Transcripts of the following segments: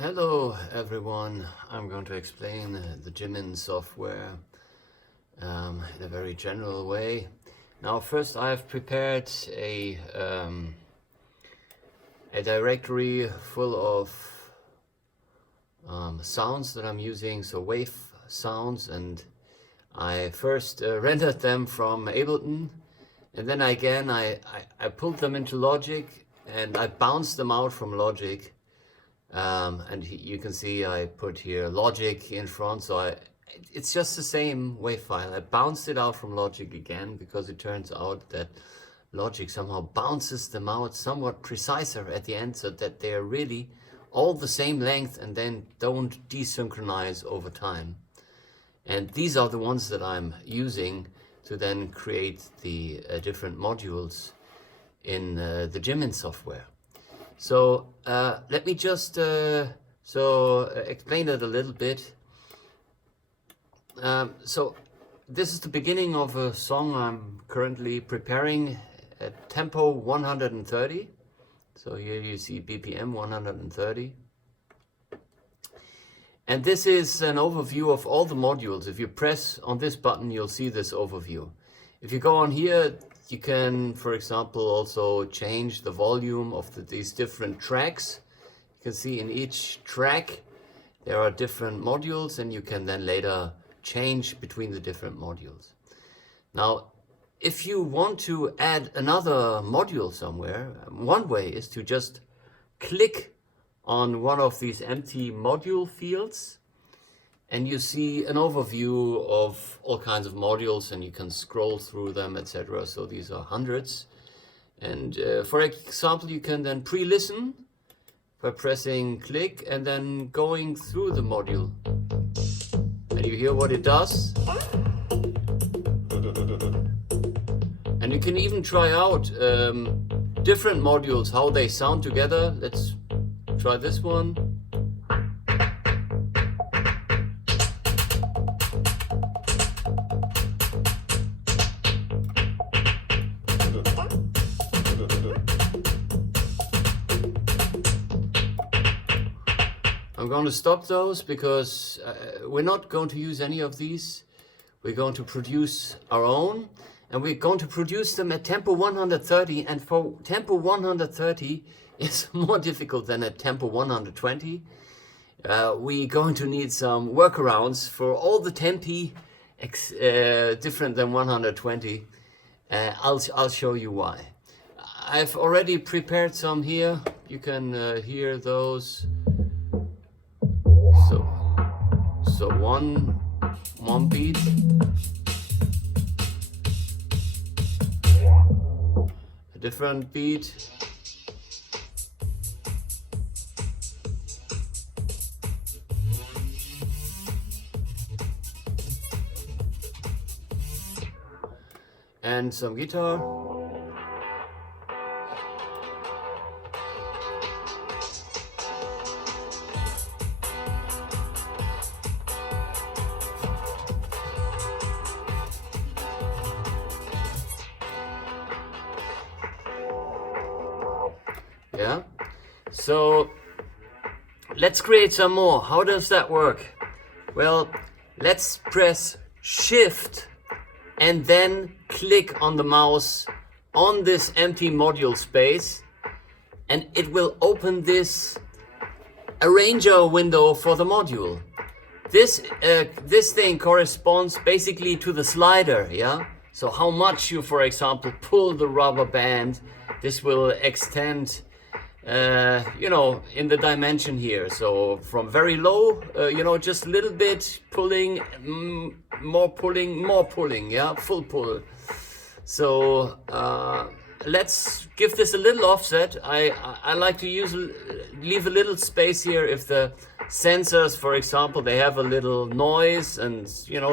Hello everyone, I'm going to explain the JMN software in a very general way. Now first I've prepared a directory full of sounds that I'm using, so wave sounds, and I first rendered them from Ableton, and then again I pulled them into Logic and I bounced them out from Logic. And you can see I put here Logic in front, so it's just the same WAV file. I bounced it out from Logic again because it turns out that Logic somehow bounces them out somewhat preciser at the end, so that they're really all the same length and then don't desynchronize over time. And these are the ones that I'm using to then create the different modules in the JMN software. So let me just explain it a little bit. So this is the beginning of a song I'm currently preparing at tempo 130. So here you see BPM 130. And this is an overview of all the modules. If you press on this button, you'll see this overview. If you go on here, you can, for example, also change the volume of these different tracks. You can see in each track there are different modules, and you can then later change between the different modules. Now, if you want to add another module somewhere, one way is to just click on one of these empty module fields, and you see an overview of all kinds of modules, and you can scroll through them, etc. So these are hundreds. And for example, you can then pre-listen by pressing click and then going through the module. And you hear what it does. And you can even try out different modules, how they sound together. Let's try this one. I'm going to stop those because we're not going to use any of these. We're going to produce our own, and we're going to produce them at tempo 130, and for tempo 130 is more difficult than at tempo 120. We're going to need some workarounds for all the tempi different than 120. I'll show you why. I've already prepared some here. You can hear those. So one beat, a different beat, and some guitar. Yeah, so let's create some more. How does that work? Well, let's press Shift and then click on the mouse on this empty module space, and it will open this arranger window for the module. This thing corresponds basically to the slider, yeah? So how much you, for example, pull the rubber band, this will extend in the dimension here. So from very low, just a little bit pulling, more pulling, yeah, full pull. So let's give this a little offset. I like to leave a little space here if the sensors, for example, they have a little noise and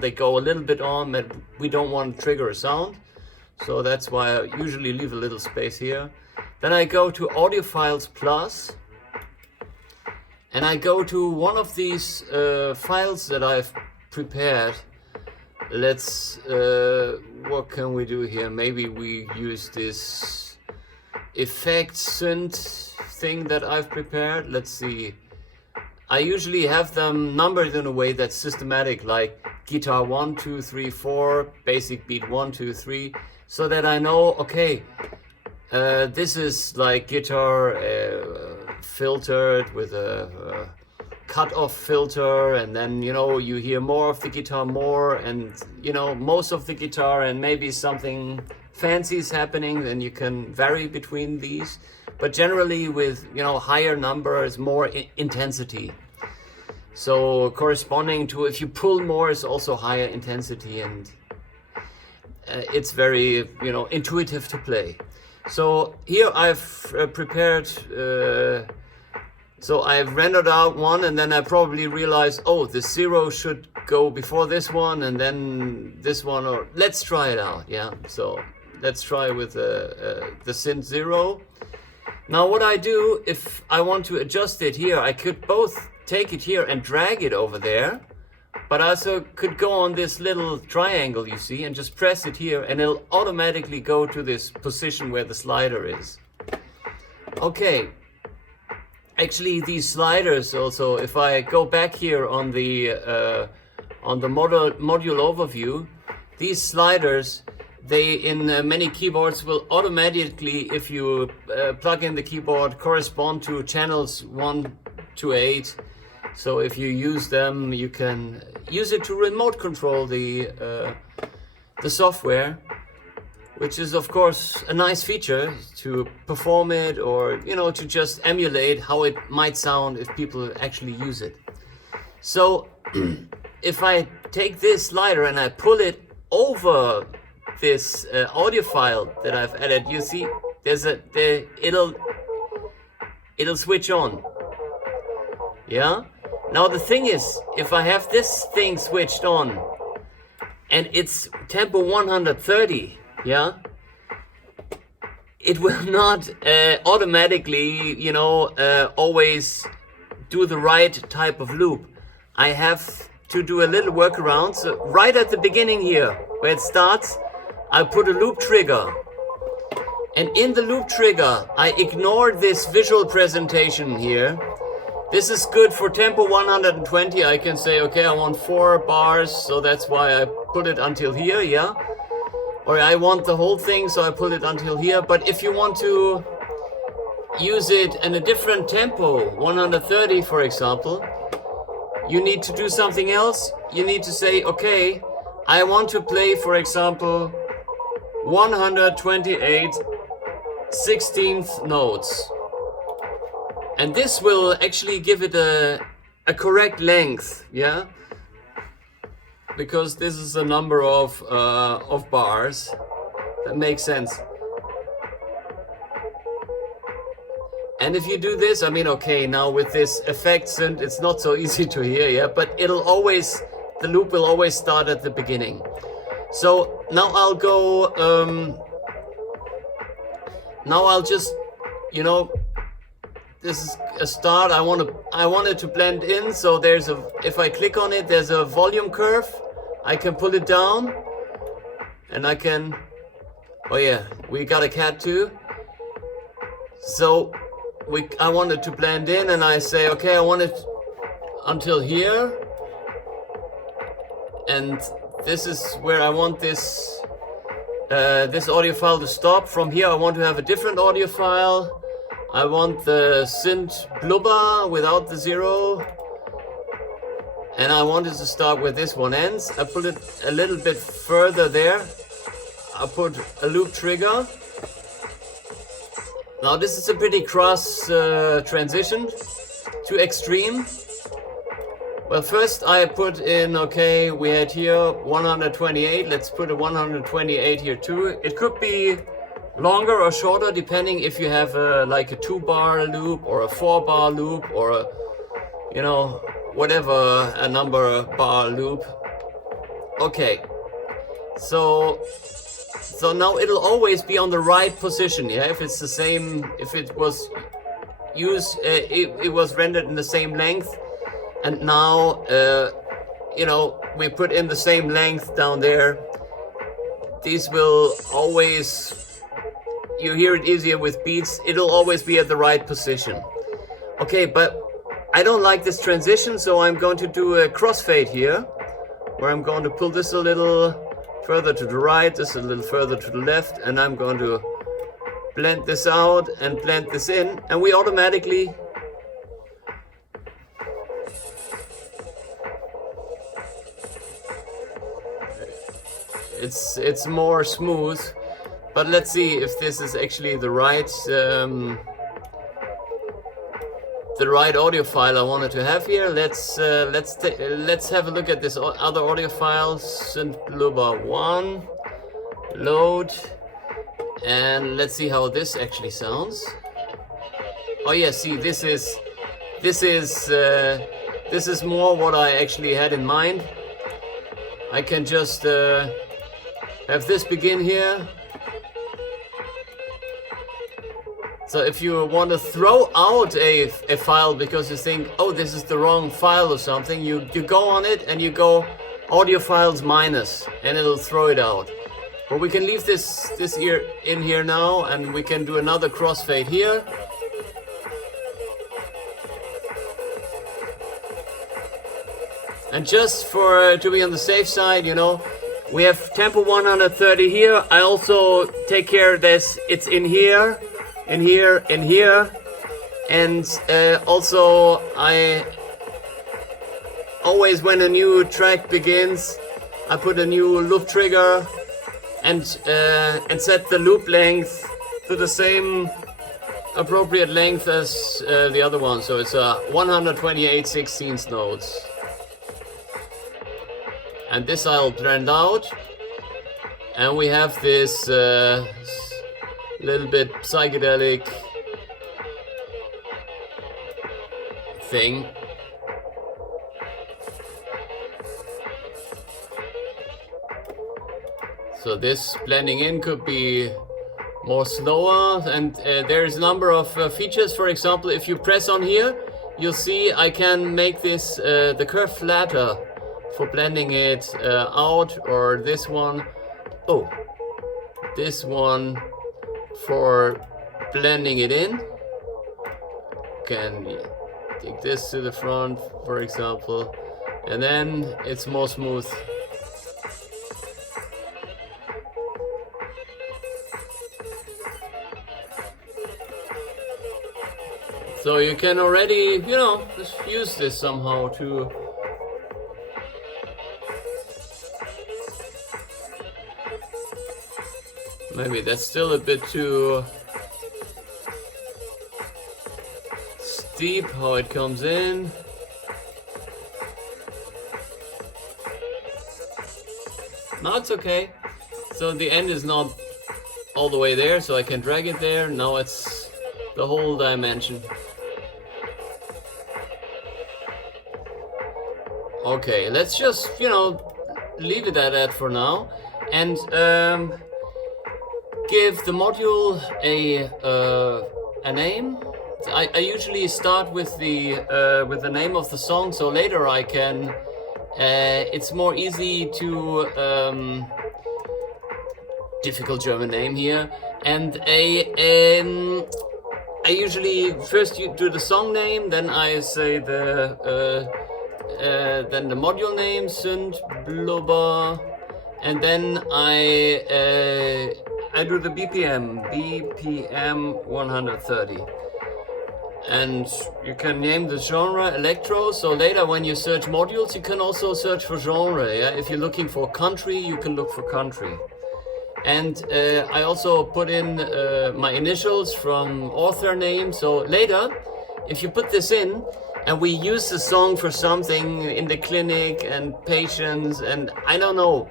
they go a little bit on, but we don't want to trigger a sound. So that's why I usually leave a little space here. Then I go to Audio Files Plus, and I go to one of these files that I've prepared. Let's, what can we do here? Maybe we use this effect synth thing that I've prepared. Let's see. I usually have them numbered in a way that's systematic, like guitar 1, 2, 3, 4, basic beat 1, 2, 3, so that I know, okay, this is like guitar filtered with a cut-off filter, and then, you know, you hear more of the guitar more, and, you know, most of the guitar, and maybe something fancy is happening, then you can vary between these. But generally with, you know, higher numbers, more intensity. So corresponding to, if you pull more, is also higher intensity, and it's very, you know, intuitive to play. So here I've prepared, so I've rendered out one, and then I probably realized, oh, the 0 should go before this one, and then this one, or let's try it out, yeah. So let's try with the synth 0. Now what I do, if I want to adjust it here, I could both take it here and drag it over there, but I also could go on this little triangle you see and just press it here, and it'll automatically go to this position where the slider is. Okay, actually these sliders also, if I go back here on the module overview, these sliders, they in many keyboards will automatically, if you plug in the keyboard, correspond to channels 1 to 8. So if you use them, you can use it to remote control the software, which is of course a nice feature to perform it, or, you know, to just emulate how it might sound if people actually use it. So if I take this slider and I pull it over this audio file that I've added, you see there's it'll switch on. Yeah. Now the thing is, if I have this thing switched on and it's tempo 130, yeah, it will not automatically, you know, always do the right type of loop. I have to do a little workaround. So right at the beginning here, where it starts, I put a loop trigger. And in the loop trigger, I ignore this visual presentation here. This is good for tempo 120. I can say, okay, I want 4 bars, so that's why I put it until here, yeah? Or I want the whole thing, so I put it until here. But if you want to use it in a different tempo, 130 for example, you need to do something else. You need to say, okay, I want to play, for example, 128 16th notes. And this will actually give it a correct length, yeah? Because this is a number of bars. That makes sense. And if you do this, I mean, okay, now with this effect synth, it's not so easy to hear, yeah? But it'll always, the loop will always start at the beginning. So now I'll go, now I'll just, you know, this is a start. I want it to blend in. So there's if I click on it, there's a volume curve. I can pull it down, and I can, oh yeah, we got a cat too. So I want it to blend in, and I say, okay, I want it until here. And this is where I want this audio file to stop. From here I want to have a different audio file. I want the synth blubber without the 0. And I want it to start where this one ends. I put it a little bit further there. I put a loop trigger. Now this is a pretty cross transition to extreme. Well, first I put in, okay, we had here 128. Let's put a 128 here too. It could be longer or shorter depending if you have like a 2-bar loop or a 4-bar loop, or a, you know, whatever, a number bar loop. Okay, so now it'll always be on the right position, yeah? If it's the same, if it was used, it was rendered in the same length, and now you know, we put in the same length down there. These will always, you hear it easier with beats, it'll always be at the right position. Okay, but I don't like this transition, so I'm going to do a crossfade here, where I'm going to pull this a little further to the right, this a little further to the left, and I'm going to blend this out and blend this in, and we automatically it's more smooth. But let's see if this is actually the right audio file I wanted to have here. Let's have a look at this other audio file, Synthluber 1, load, and let's see how this actually sounds. Oh yeah, see, this is more what I actually had in mind. I can just have this begin here. So if you want to throw out a file because you think, oh, this is the wrong file or something, you go on it and you go audio files minus, and it'll throw it out. But we can leave this ear in here now, and we can do another crossfade here. And just for to be on the safe side, you know, we have tempo 130 here. I also take care of this. It's in here. In here, in here, and also I always, when a new track begins, I put a new loop trigger and set the loop length to the same appropriate length as the other one. So it's a 128/16 notes, and this I'll blend out, and we have this. Little bit psychedelic thing. So this blending in could be more slower, and there's a number of features. For example, if you press on here, you'll see I can make this the curve flatter for blending it out, or this one. Oh, this one. For blending it in, can take this to the front, for example, and then it's more smooth. So you can already, you know, just use this somehow to maybe that's still a bit too steep how it comes in. No, it's okay. So the end is not all the way there, so I can drag it there. Now it's the whole dimension. Okay, let's just, you know, leave it at that for now, and give the module a name. I usually start with the name of the song, so later I can. It's more easy to difficult German name here, and I usually first do the song name, then I say then the module name, Synthluber, and then I do the BPM 130, and you can name the genre electro. So later when you search modules, you can also search for genre. Yeah, if you're looking for country, you can look for country. And I also put in my initials from author name. So later, if you put this in, and we use the song for something in the clinic and patients, and I don't know,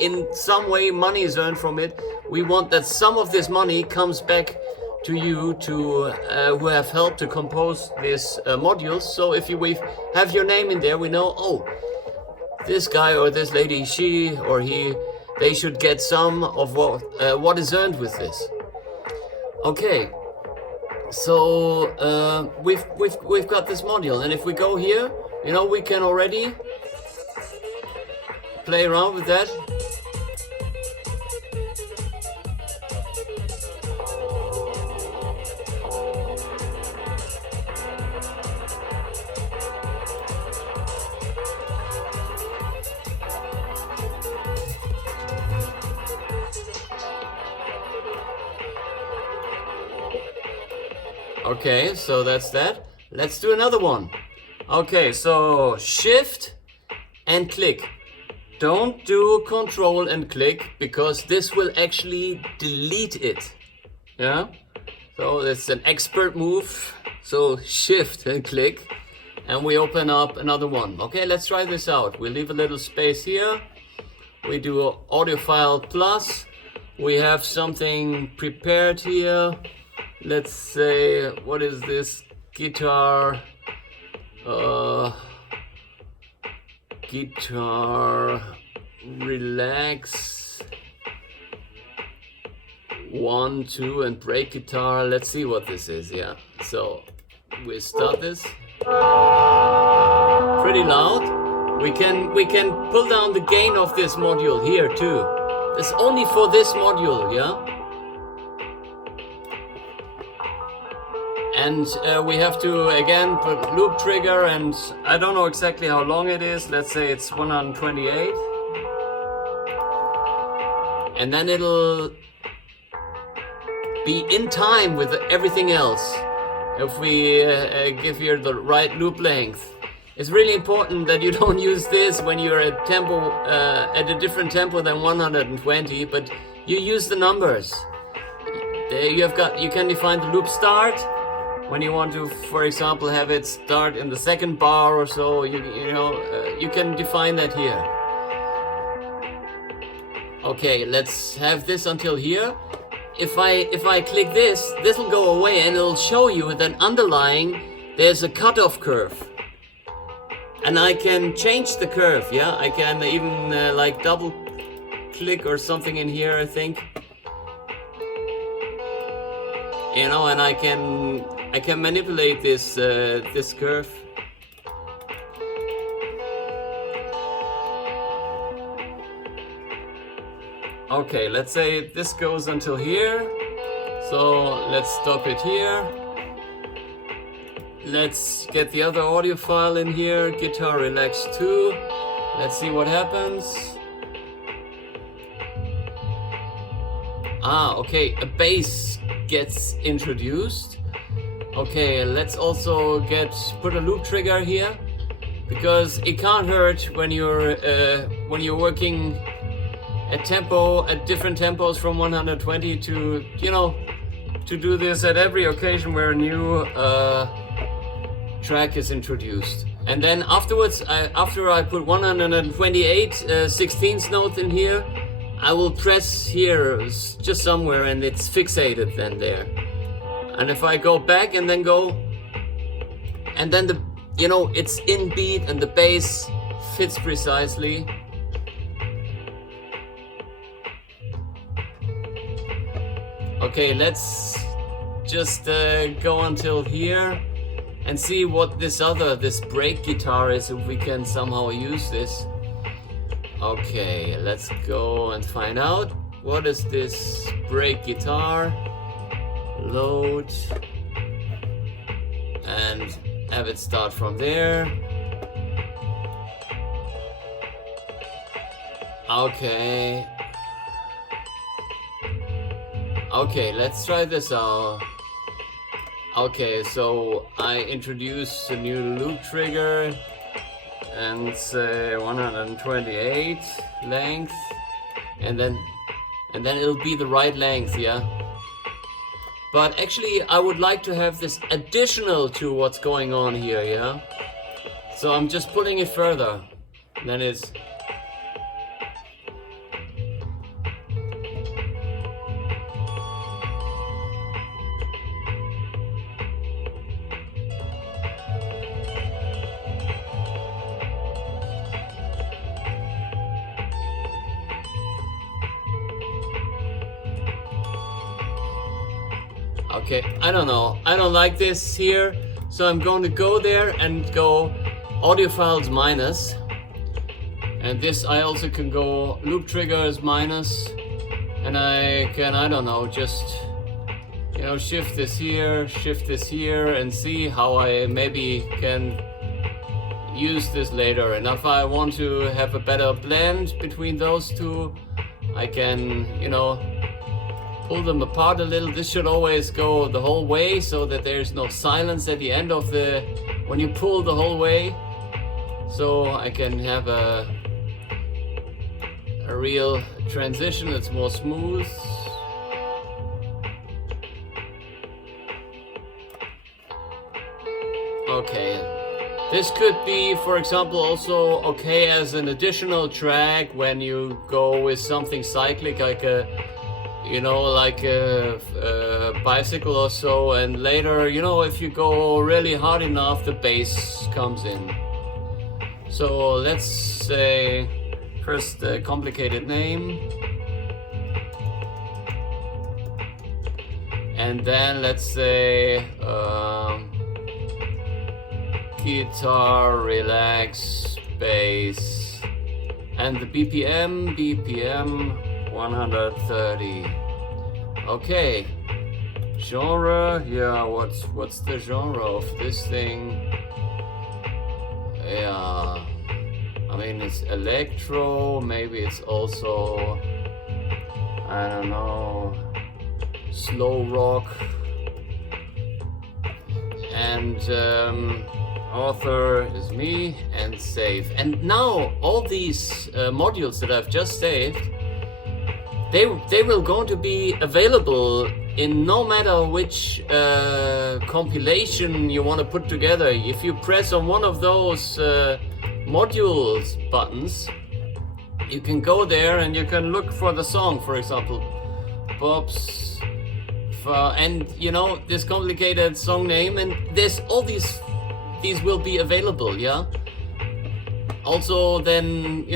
in some way money is earned from it, we want that some of this money comes back to you who have helped to compose this modules. So if we have your name in there, we know, oh, this guy or this lady, she or he, they should get some of what is earned with this. Okay, so we've got this module, and if we go here, you know, we can already play around with that. Okay, so that's that. Let's do another one. Okay, so shift and click. Don't do control and click, because this will actually delete it. Yeah? So it's an expert move. So shift and click, and we open up another one. Okay, let's try this out. We leave a little space here. We do audiophile plus. We have something prepared here. Let's say, what is this? Guitar relax 1, 2 and break guitar. Let's see what this is. Yeah, so we start this pretty loud. We can pull down the gain of this module here too. It's only for this module, yeah. And we have to again put loop trigger, and I don't know exactly how long it is. Let's say it's 128. And then it'll be in time with everything else if we give here the right loop length. It's really important that you don't use this when you're at tempo at a different tempo than 120, but you use the numbers. You can define the loop start. When you want to, for example, have it start in the second bar or so, you can define that here. Okay, let's have this until here. If I click this will go away, and it'll show you that underlying there's a cutoff curve, and I can change the curve. Yeah, I can even like double click or something in here, I think. And I can manipulate this this curve. Okay, let's say this goes until here. So let's stop it here. Let's get the other audio file in here, guitar relax 2. Let's see what happens. Okay, a bass gets introduced. Okay, let's also put a loop trigger here, because it can't hurt when you're working at different tempos from 120 to to do this at every occasion where a new track is introduced. And then afterwards, after I put 128 16th notes in here, I will press here just somewhere, and it's fixated then there. And if I go back and then go, and then it's in beat and the bass fits precisely. Okay, let's just go until here and see what this break guitar is, if we can somehow use this. Okay, let's go and find out. What is this break guitar? Load and have it start from there. Okay, let's try this out. Okay, so I introduce a new loop trigger and say 128 length, and then it'll be the right length, yeah. But actually I would like to have this additional to what's going on here, yeah. So I'm just pulling it further. Then it's okay, I don't know. I don't like this here, so I'm going to go there and go audio files minus. And this I also can go loop triggers minus. And I can, I don't know, just shift this here, and see how I maybe can use this later. And if I want to have a better blend between those two, I can, pull them apart a little. This should always go the whole way so that there's no silence at the end of when you pull the whole way. So I can have a real transition. It's more smooth. Okay. This could be, for example, also okay as an additional track when you go with something cyclic, like a bicycle or so, and later, if you go really hard enough, the bass comes in. So let's say first a complicated name, and then let's say guitar, relax, bass, and the BPM 130. Okay, genre, yeah, what's the genre of this thing? Yeah, I mean, it's electro, maybe it's also, I don't know, slow rock. And author is me, and save. And now all these modules that I've just saved, they will going to be available in no matter which compilation you want to put together. If you press on one of those modules buttons, you can go there and you can look for the song, for example, Bob's, and this complicated song name, and there's all these will be available, yeah. Also, then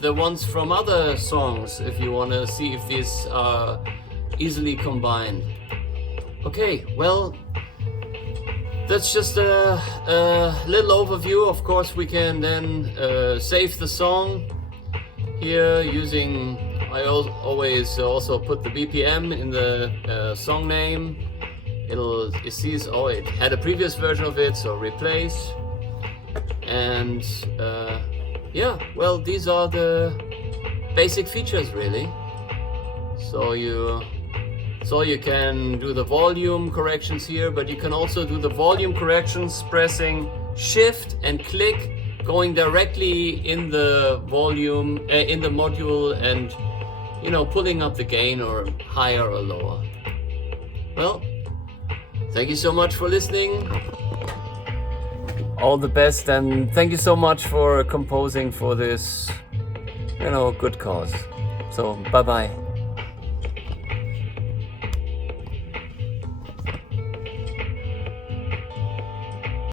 the ones from other songs, if you want to see if these are easily combined. Okay, well, that's just a little overview. Of course, we can then save the song here using, I always also put the BPM in the song name. It sees, it had a previous version of it, so replace. And yeah, well, these are the basic features really. So you can do the volume corrections here, but you can also do the volume corrections pressing Shift and click, going directly in the volume in the module, and pulling up the gain or higher or lower. Well, thank you so much for listening. All the best, and thank you so much for composing for this good cause. So bye bye.